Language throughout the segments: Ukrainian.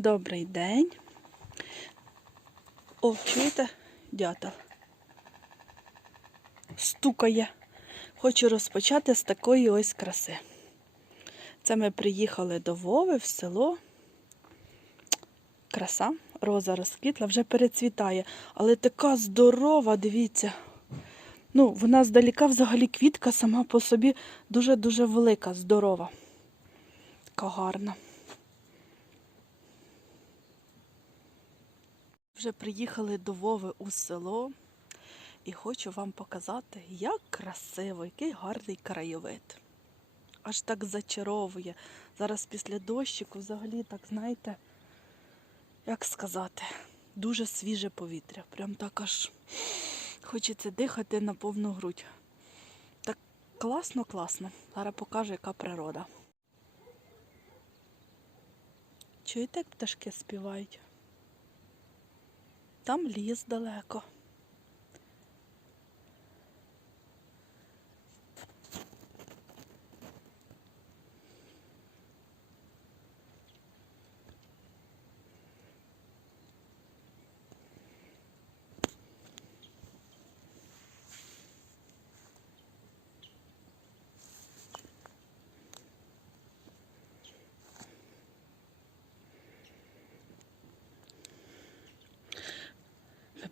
Добрий день. О, чуєте, дятел? Стукає. Хочу розпочати з такої ось краси. Це ми приїхали до Вови в село. Краса, роза розквітла, вже перецвітає, але така здорова, дивіться. Ну, вона здаліка взагалі квітка сама по собі дуже-дуже велика, здорова. Така гарна. Вже приїхали до Вови у село і хочу вам показати, як красиво, який гарний краєвид. Аж так зачаровує. Зараз після дощику взагалі, так знаєте, як сказати, дуже свіже повітря. Прям так аж хочеться дихати на повну грудь. Так класно, класно. Зараз покажу, яка природа. Чуєте, як пташки співають? Там ліс далеко.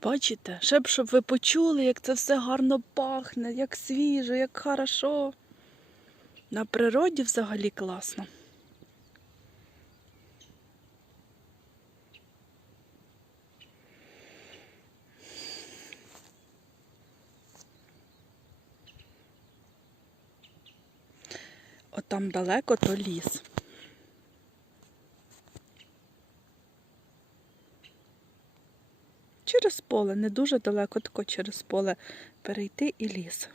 Бачите? Ще б, щоб ви почули, як це все гарно пахне, як свіжо, як хорошо. На природі взагалі класно. От далеко то ліс. Через поле, не дуже далеко, тако через поле перейти і ліс.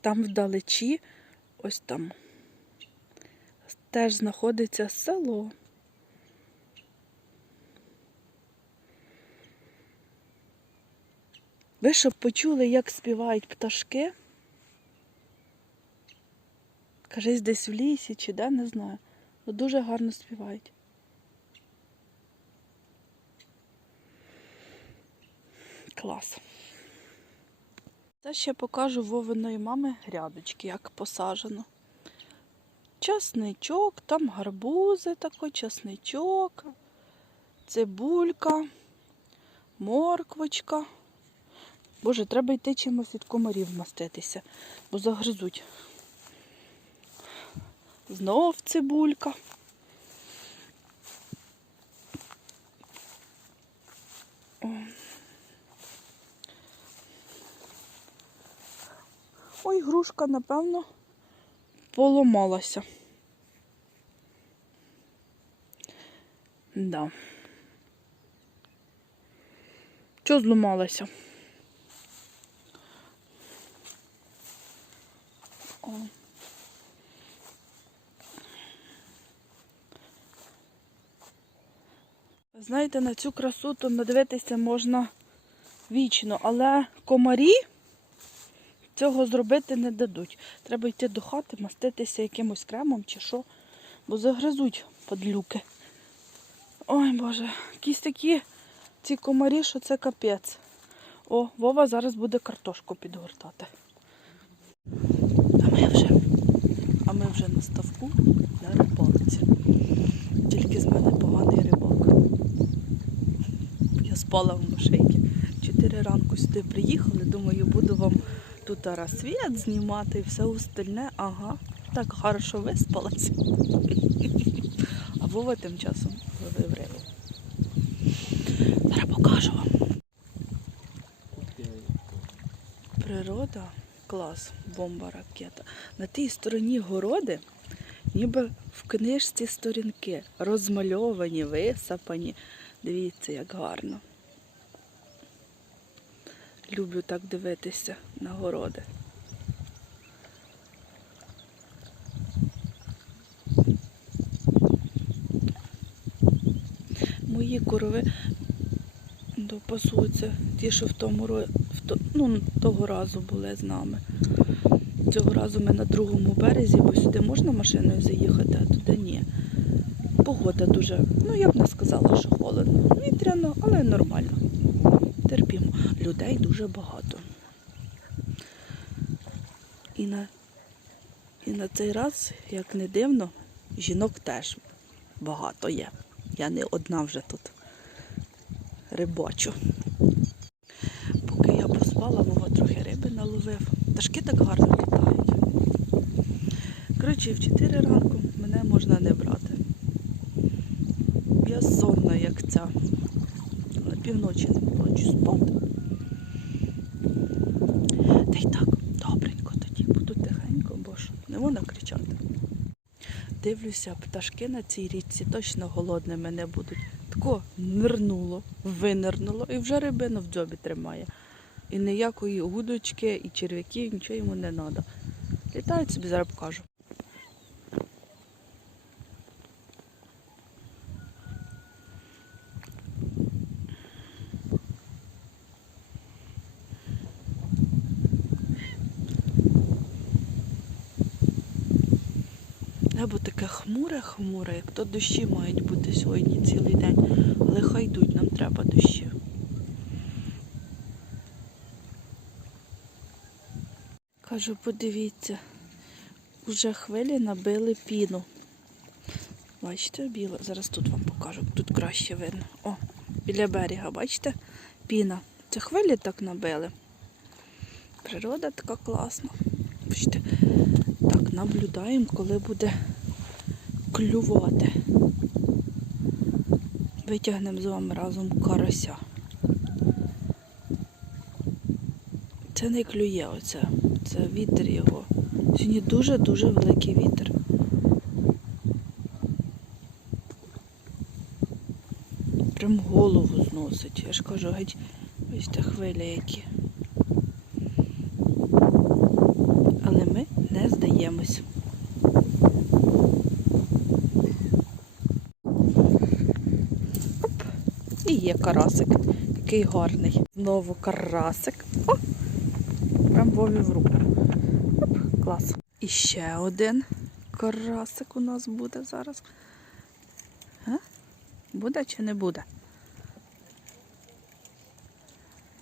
Там вдалечі, ось там, теж знаходиться село. Ви щоб почули, як співають пташки? Кажись, десь в лісі чи де, не знаю. Дуже гарно співають. Клас. Це ще покажу Вовиної мами грядочки, як посаджено. Часничок, там гарбузи такий, часничок, цибулька, морквочка. Боже, треба йти чимось від комарів маститися, бо загризуть. Знов цибулька. О. Ой, напевно, поламалася. Да. Чого зламалася? О. Знаєте, на цю красу то надивитися можна вічно, але комарі цього зробити не дадуть. Треба йти до хати, маститися якимось кремом чи що, бо загризуть подлюки. Ой Боже, якісь такі ці комарі, що це капець. О, Вова зараз буде картошку підгортати. А ми вже, а ми вже на ставку на рибалці. Тільки з мене поганий рибак. Я спала в машині. Чотири ранку сюди приїхали. Думаю, буду вам тут розсвіт знімати і все остальне. Ага, так хорошо виспалась. А Вова тим часом ловив рибу. Зараз покажу вам. Природа клас, бомба ракета. На тій стороні городи, ніби в книжці сторінки, розмальовані, висапані. Дивіться, як гарно. Люблю так дивитися на городи. Мої корови допасуться, ті, що в тому в ну, того разу були з нами. Цього разу ми на другому березі, бо сюди можна машиною заїхати, а туди ні. Погода дуже, ну я б не сказала, що холодно. Вітряно, але нормально. Терпімо. Людей дуже багато. І на, і на цей раз, як не дивно, жінок теж багато є. Я не одна вже тут рибачу. Поки я поспала, Вова трохи риби наловив. Пташки так гарно літають. Коротше, в 4 ранку мене можна не брати. Я сонна, як ця. Півночі не хочу спати. Та й так, добренько тоді, буду тихенько, бо ж не можна кричати. Дивлюся, пташки на цій річці точно голодними не будуть. Тако нирнуло, винирнуло і вже рибину в дзьобі тримає. І ніякої гудочки, і черв'яків, нічого йому не треба. Літають собі, зараз покажу. Небо таке хмуре-хмуре, як то дощі мають бути сьогодні цілий день. Але хай йдуть, нам треба дощі. Кажу, подивіться, уже хвилі набили піну. Бачите, біле. Зараз тут вам покажу, тут краще видно. О, біля берега, бачите? Піна. Це хвилі так набили. Природа така класна. Бачите, так, наблюдаємо, коли буде клювати. Витягнемо з вами разом карася. Це не клює оце. Це вітер його. Сьогодні дуже-дуже великий вітер. Прям голову зносить. Я ж кажу, геть ось та хвиля які. Але ми не здаємось. Оп. І є карасик. Який гарний. Знову карасик. О! Прям Вові в руку. Оп, клас. І ще один карасик у нас буде зараз. А? Буде чи не буде?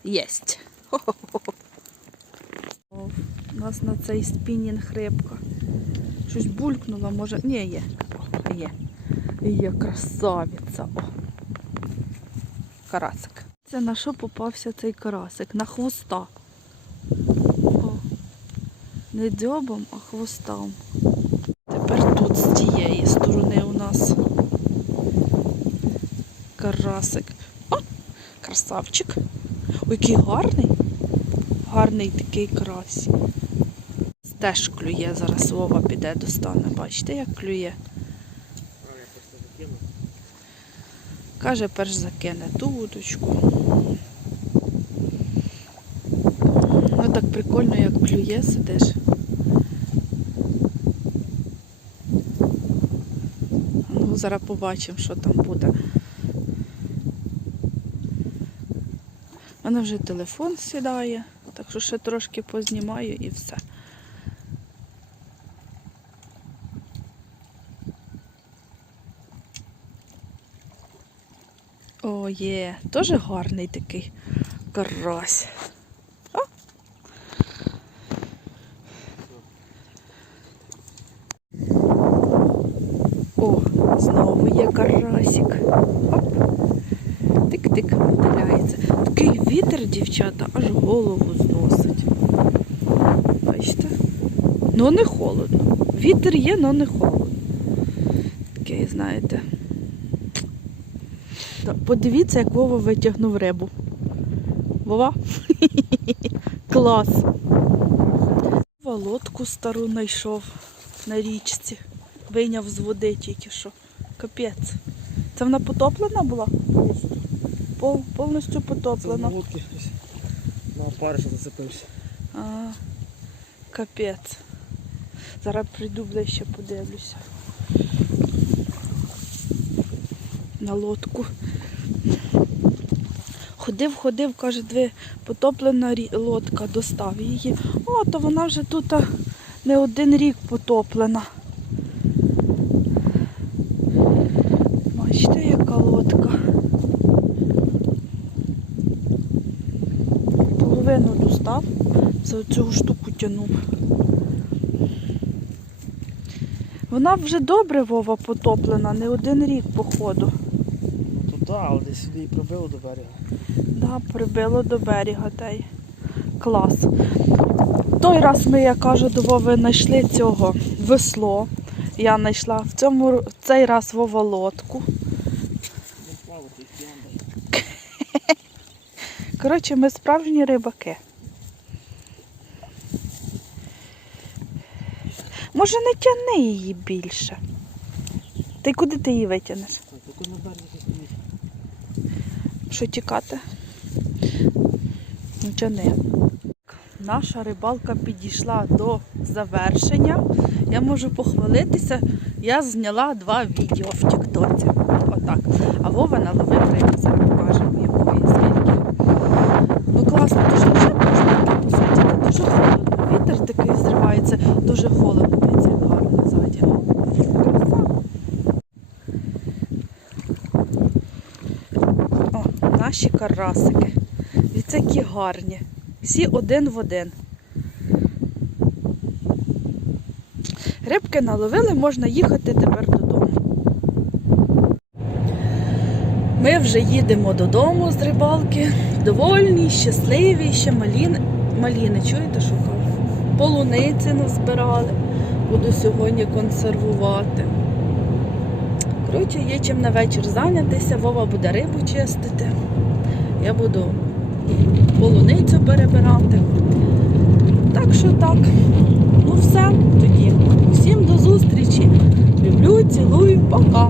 Єсть. У нас на цей спінінг рибка. Щось булькнуло, може. Ні, є. О, є. Є красавиця. О. Карасик. Це на що попався цей карасик? На хвоста. О. Не дзьобом, а хвостом. Тепер тут з тієї сторони у нас карасик. О, красавчик. Ой, який гарний. Гарний такий карась. Теж клює, зараз Вова піде достане. Бачите, як клює. Каже, перш закине ту. Ну так прикольно, як клює, сидиш. Ну, зараз побачимо, що там буде. У мене вже телефон сідає, так що ще трошки познімаю і все. О, є, теж гарний такий карась. О! О, знову є карасик. Тик-тик видаляється. Такий вітер, дівчата, аж голову зносить. Бачите? Ну не холодно. Вітер є, але не холодно. Такий, знаєте. Подивіться, як Вова витягнув рибу. Вова? Клас. Володку стару знайшов на річці. Вийняв з води тільки що. Капець. Це вона потоплена була? Пол, повністю потоплена. на лодці на опариша зацепився. А, капець. Зараз прийду ближче, подивлюся. На лодку. Ходив, ходив, каже, дві потоплена лодка, достав її. О, то вона вже тут не один рік потоплена. Бачите, яка лодка. Половину достав, за цю штуку тянув. Вона вже добре Вова потоплена, не один рік походу. Так, але сюди і пробило до берега. Да, прибило до берега та й клас. Той раз ми, я кажу, до Вови знайшли цього весло. Я знайшла в цьому р- цей раз Вова лодку. Коротше, ми справжні рибаки. Може, не тяни її більше. Ти куди ти її витягнеш? Так, тільки на березі стоїть. Що тікати? Ну, тяни. Наша рибалка підійшла до завершення. Я можу похвалитися. Я зняла два відео в Тіктоці. Отак. А Вова наловив риби, зараз покажемо, якої скільки. Ну класно, дуже вже можна дуже холодно. Вітер такий зривається, дуже холодно. Дивіться, як гарно ззаді. Краса. О, наші карасики. Дивіться, які гарні. Всі один в один. Рибки наловили, можна їхати тепер додому. Ми вже їдемо додому з рибалки. Довольні, щасливі, ще маліни. Маліни, чуєте, що кажу? Полуниці назбирали. Буду сьогодні консервувати. Коротше, є чим на вечір зайнятися. Вова буде рибу чистити. Я буду полуницю перебирати. Так що так. Ну все тоді. Всім до зустрічі. Люблю, цілую, пока.